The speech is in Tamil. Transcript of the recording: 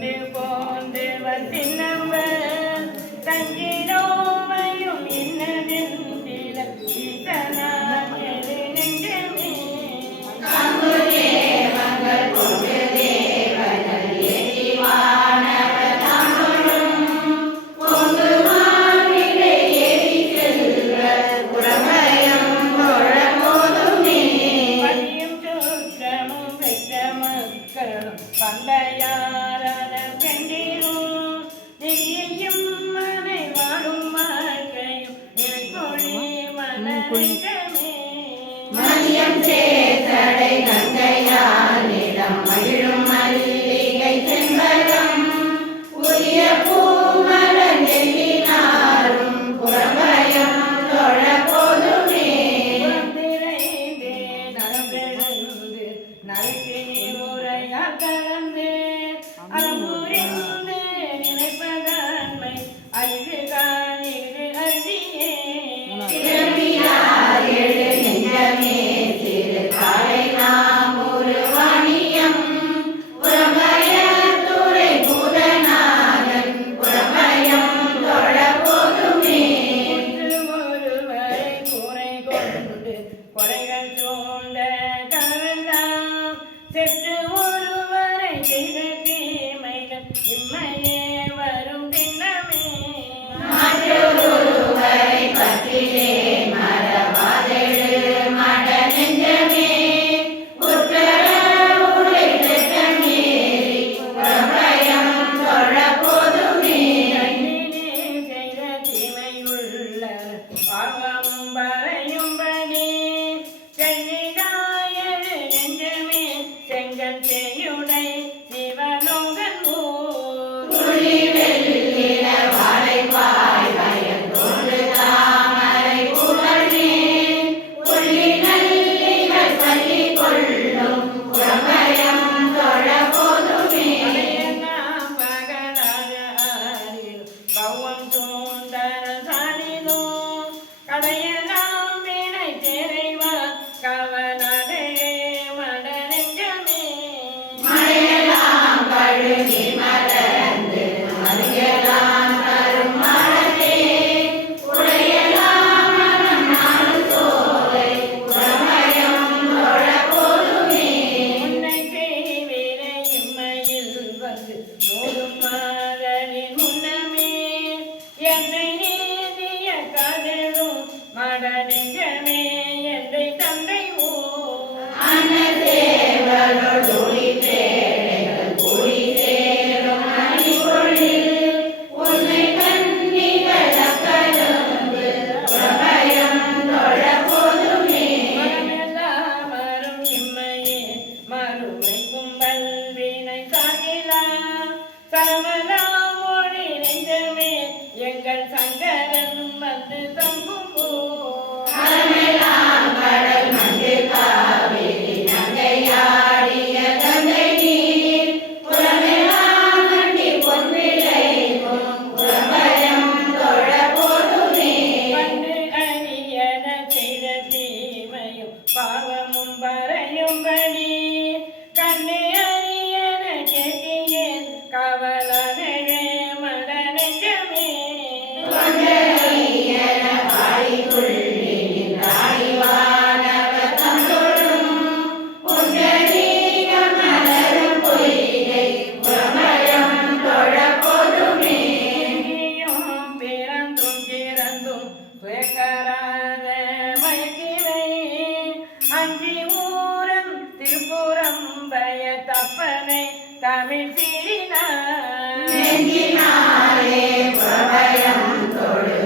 கொண்டு போந்து சின்னவர் தங்கினோமையும் இன்னதென்றில ஈசனார் எது நெஞ்சமே பண்டையாரான பெண்டிரும் நெய்யும் மனை வாழும் வாழ்க்கையும் நிலைக்கொழி மனமே மதியம் சேதடை கங்கையானிடம் மகிழும் மல்லிகை செம்பரம் உரிய பூமர நெல்லினாரும் புறம்பயம் தொழ போதுமே திரைந்தே நலம்பெழுந்து நரைத்தே உரையால் கலந்து அலம்புரிந்து நினைப்பதன்மை அழுதுதான் இது அழியே நெஞ்சமே திரு காலை நாம் ஒரு வாணியம் புறம்பய துறை பூதநாதன் புறம்பயம் தொழ போதுமே ஒருவரை குறை கொண்டு கொலைகள் சூழ்ந்த கலந்தாம் சென்று ஒருவரை செய்த தீமைகள் இம்மையே வரும் தினமே ஒருவரை பற்றிலே மரபாதெழு மட நெஞ்சமே உத்தர உரை மீறி பிரபயம் தொழ போதுமே செய்த தீமை உள்ள பாவம் வரையும்படி செல்லிடாயழு நெஞ்சமே செங்கல் செய்யுடை சிவலோகன் வாழைப்பாய் வயல் தோன்று தாமரை புகழே புள்ளி நல்லிகள் பள்ளி கொள்ளும் புறம்பயம் தொழ போதுமே பகலாக பவம் சூந்தர சாலினோ கடையெல்லாம் வினை தெரிவா கவனதே மட நெஞ்சமே மழையெல்லாம் கழுகி மலர்ந்து மறியலாம் தரும் மரத்தே உடையலாம் மனம் நாடு சோலை புறம்பயம் தொழ போதுமே உன்னை செய்வினை இம்மையில் வந்து நூறும் மாதலின் முன்னமே என்னை நீதிய காதலும் மட நெஞ்சமே எந்தை தந்தை ஓ அன்னதேவரோடு பேழைகள் கூடி சேரும் அணிபொழில் உன்னை கண்ணிகள் அக்கலந்து பிரபயம் தொழ போதுமே மனமெல்லாம் மறும் இம்மையே மறுமை கும்பல் வினை சாகிலா சரமலாம் மொழி நெஞ்சமே எங்கள் சங்கரன் வந்து தங்கும் போ கடல் மண்டு காவிரி நங்கையாடிய கங்கை நீர் புறமெல்லாம் கண்டி பொன்விளைக்கும் புறம்பயம் தொழ போதுமே கண்டு அணியன செய்த தீமையும் பாவமும் வரையும்படி கண்ணு அணியன கேட்டியேன் கவலனே மட நெஞ்சமே தமிழ் சீனா பிரபயம் தொழு